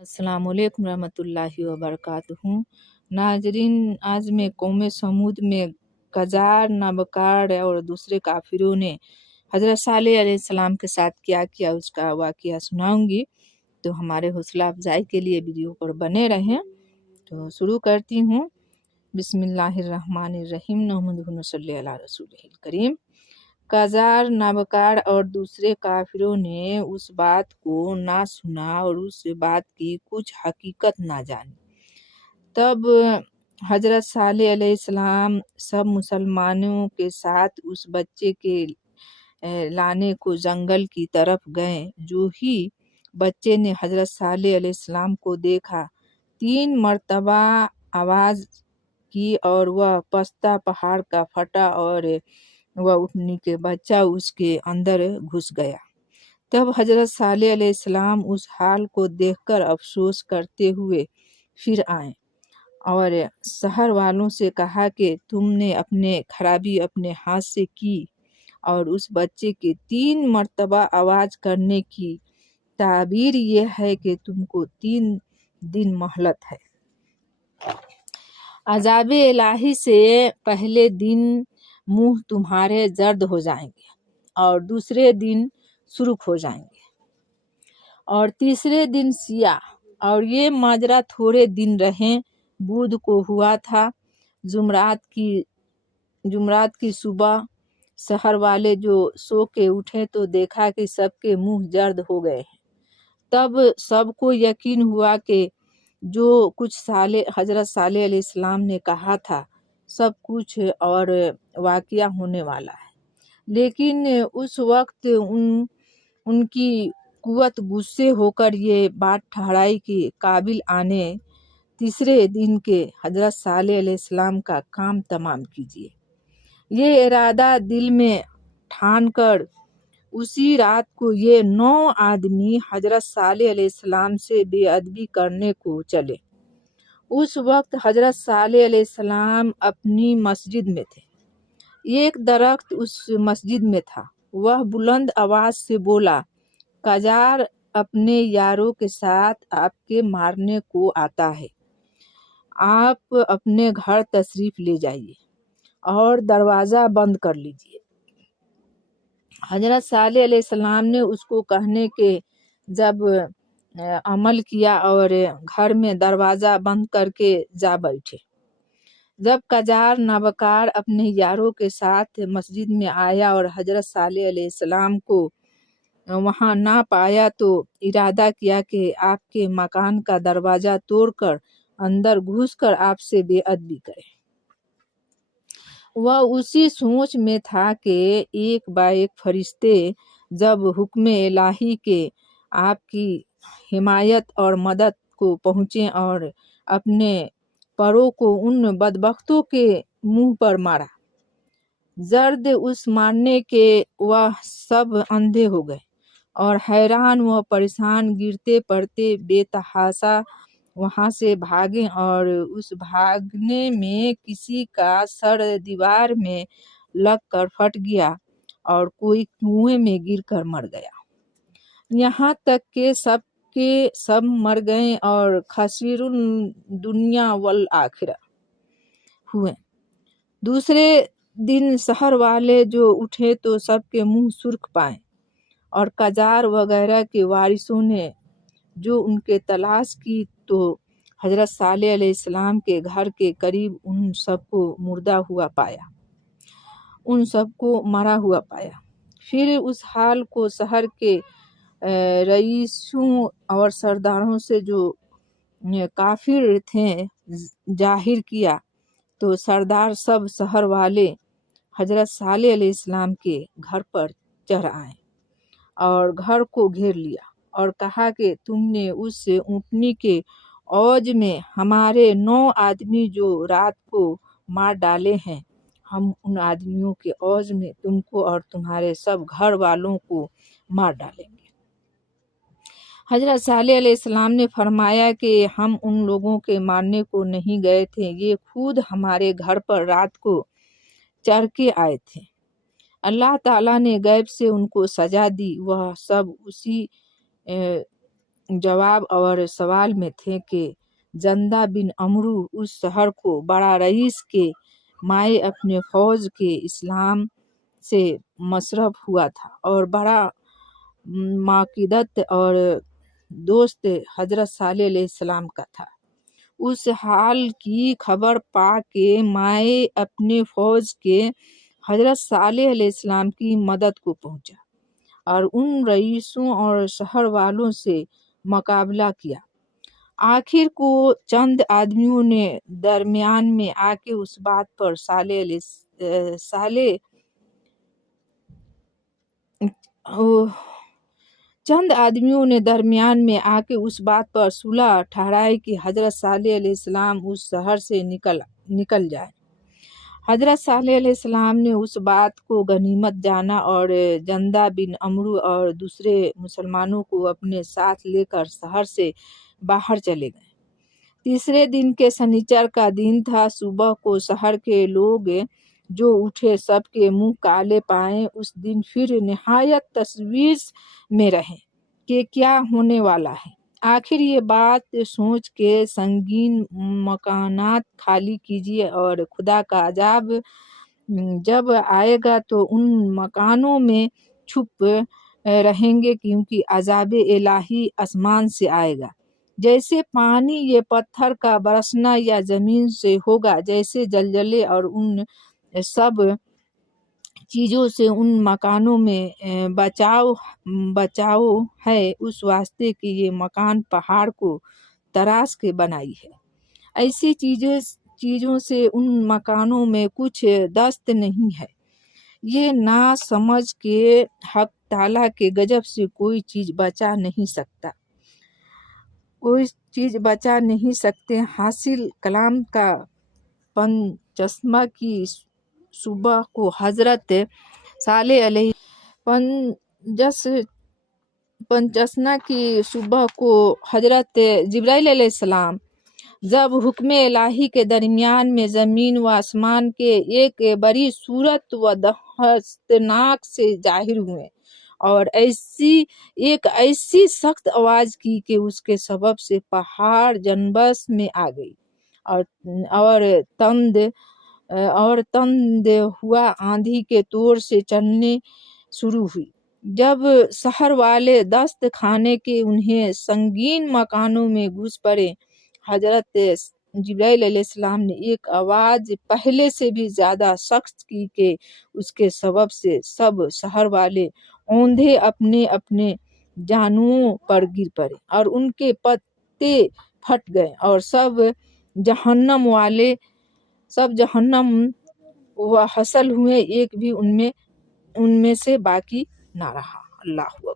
अस्सलाम वालेकुम रहमतुल्लाहि व बरकातुहू। नाजरीन, आज मैं कौम समूद में कजार नबकार और दूसरे काफिरों ने हजरत सालेह अलैहिस्सलाम के साथ क्या किया उसका वाक़या सुनाऊंगी। तो हमारे हौसला अफजाई के लिए वीडियो पर बने रहें। तो शुरू करती हूँ। बिस्मिल्लाहिर्रहमानिर्रहीम। नहमदुहु सल्ली अला रसूलिहिल करीम। कजार नबकार और दूसरे काफिरों ने उस बात को ना सुना और उस बात की कुछ हकीकत ना जानी। तब हजरत सालेह अलैहिस्सलाम सब मुसलमानों के साथ उस बच्चे के लाने को जंगल की तरफ गए। जो ही बच्चे ने हजरत सालेह अलैहिस्सलाम को देखा, 3 मर्तबा आवाज की और वह पस्ता पहाड़ का फटा और वह उठनी के बच्चा उसके अंदर घुस गया। तब हजरत सालेह अलैहिस्सलाम उस हाल को देखकर अफसोस करते हुए फिर आए और शहर वालों से कहा कि तुमने अपने खराबी अपने हाथ से की और उस बच्चे के 3 मर्तबा आवाज करने की ताबीर ये है कि तुमको 3 दिन मोहलत है। अजाब इलाही से पहले दिन मुंह तुम्हारे जर्द हो जाएंगे और दूसरे दिन सुर्ख हो जाएंगे और तीसरे दिन सियाह। और ये माजरा थोड़े दिन रहे। बुध को हुआ था। जुमरात की सुबह शहर वाले जो सो के उठे तो देखा कि सबके मुंह जर्द हो गए हैं। तब सबको यकीन हुआ कि जो कुछ हजरत सालेह अलैहिस्सलाम ने कहा था सब कुछ और वाक़या होने वाला है। लेकिन उस वक्त उनकी कुव्वत गुस्से होकर ये बात ठहराई कि काबिल आने तीसरे दिन के हजरत सालेह अलैहिस्सलाम का काम तमाम कीजिए। ये इरादा दिल में ठान कर उसी रात को ये 9 आदमी हजरत सालेह अलैहिस्सलाम से बेअदबी करने को चले। उस वक्त हजरत सालेह अलैहिस्सलाम अपनी मस्जिद में थे। एक दरख्त उस मस्जिद में था। वह बुलंद आवाज से बोला, कजार अपने यारों के साथ आपके मारने को आता है। आप अपने घर तशरीफ ले जाइए और दरवाज़ा बंद कर लीजिए। हजरत सालेह अलैहिस्सलाम ने उसको कहने के जब अमल किया और घर में दरवाज़ा बंद करके जा बैठे। जब कजार नबकार अपने यारों के साथ मस्जिद में आया और हजरत सालेह अलैहिस्सलाम को वहाँ ना पाया तो इरादा किया कि आपके मकान का दरवाज़ा तोड़कर अंदर घुसकर आपसे बेअदबी करे। वह उसी सोच में था कि एक बा एक फरिश्ते जब हुक्म इलाही के आपकी हिमायत और मदद को पहुँचे और अपने परों को उन बदबख्तों के मुंह पर मारा। जर्द उस मारने के वह सब अंधे हो गए और हैरान व परेशान गिरते पड़ते बेतहाशा वहाँ से भागे और उस भागने में किसी का सर दीवार में लग कर फट गया और कोई कुएं में गिरकर मर गया। यहाँ तक के सब मर गए और खसीरुन दुनिया वल आखिरा हुए। दूसरे दिन शहर वाले जो उठे तो सबके मुंह सुर्ख पाए और कजार वगैरह के वारिसों ने जो उनके तलाश की तो हजरत सालेह अलैहिस्सलाम के घर के करीब उन सबको मुर्दा हुआ पाया, उन सबको मरा हुआ पाया। फिर उस हाल को शहर के रईसों और सरदारों से जो काफिर थे जाहिर किया तो सरदार सब शहर वाले हजरत सालेह अलैहिस्सलाम के घर पर चढ़ आए और घर को घेर लिया और कहा कि तुमने उस ऊँटनी के औज में हमारे 9 आदमी जो रात को मार डाले हैं, हम उन आदमियों के औज में तुमको और तुम्हारे सब घर वालों को मार डालेंगे। हजरत सालेह अलैहिस्सलाम ने फरमाया कि हम उन लोगों के मारने को नहीं गए थे, ये खुद हमारे घर पर रात को चढ़ के आए थे। अल्लाह ताला ने गैब से उनको सजा दी। वह सब उसी जवाब और सवाल में थे कि जंदा बिन अमरू उस शहर को बड़ा रईस के माए अपने फौज के इस्लाम से मशरफ हुआ था और बड़ा माकिदत और दोस्त हजरत सालेह अलैहिस्सलाम का था। उस हाल की खबर पा के माए अपने फौज के हजरत सालेह अलैहिस्सलाम की मदद को पहुंचा और उन रईसों और शहर वालों से मुकाबला किया। आखिर को चंद आदमियों ने दरमियान में आके उस बात पर सुलह ठहराई कि हजरत सालेह अलैहिस्सलाम उस शहर से निकल जाए। हजरत सालेह अलैहिस्सलाम ने उस बात को गनीमत जाना और जंदा बिन अमरू और दूसरे मुसलमानों को अपने साथ लेकर शहर से बाहर चले गए। तीसरे दिन के शनिचर का दिन था। सुबह को शहर के लोग जो उठे सबके मुंह काले पाए। उस दिन फिर निहायत तशवीश में रहे कि क्या होने वाला है। आखिर ये बात सोच के संगीन मकानात खाली कीजिए और खुदा का अजाब जब आएगा तो उन मकानों में छुप रहेंगे क्योंकि अजाब इलाही आसमान से आएगा। जैसे पानी ये पत्थर का बरसना या जमीन से होगा, जैसे जलजले और उन सब चीज़ों से उन मकानों में बचाव है, उस वास्ते कि ये मकान पहाड़ को तराश के बनाई है। ऐसी चीज़ों से उन मकानों में कुछ दस्त नहीं है। ये ना समझ के हक ताला के गजब से कोई चीज़ बचा नहीं सकते। हासिल कलाम का पंचस्मा की सुबह को हजरत सालेह अलैहि पंचस्ना की सुबह को हजरत जिब्राइल अलैहिस्सलाम जब हुक्म इलाही के दरमियान में ज़मीन व आसमान के एक बड़ी सूरत व दहशतनाक से जाहिर हुए और ऐसी सख्त आवाज़ की कि उसके सबब से पहाड़ जनबस में आ गई और तंद हुआ आंधी के तौर से चलने शुरू हुई। जब शहर वाले दस्त खाने के उन्हें संगीन मकानों में घुस पड़े, हजरत जिब्राइल अलैहिस्सलाम ने एक आवाज़ पहले से भी ज़्यादा सख्त की कि उसके सबब से सब शहर वाले औंधे अपने अपने जानों पर गिर पड़े और उनके पत्ते फट गए और सब जहन्नम व हसल हुए, एक भी उनमें से बाकी ना रहा। अल्लाहु अकबर।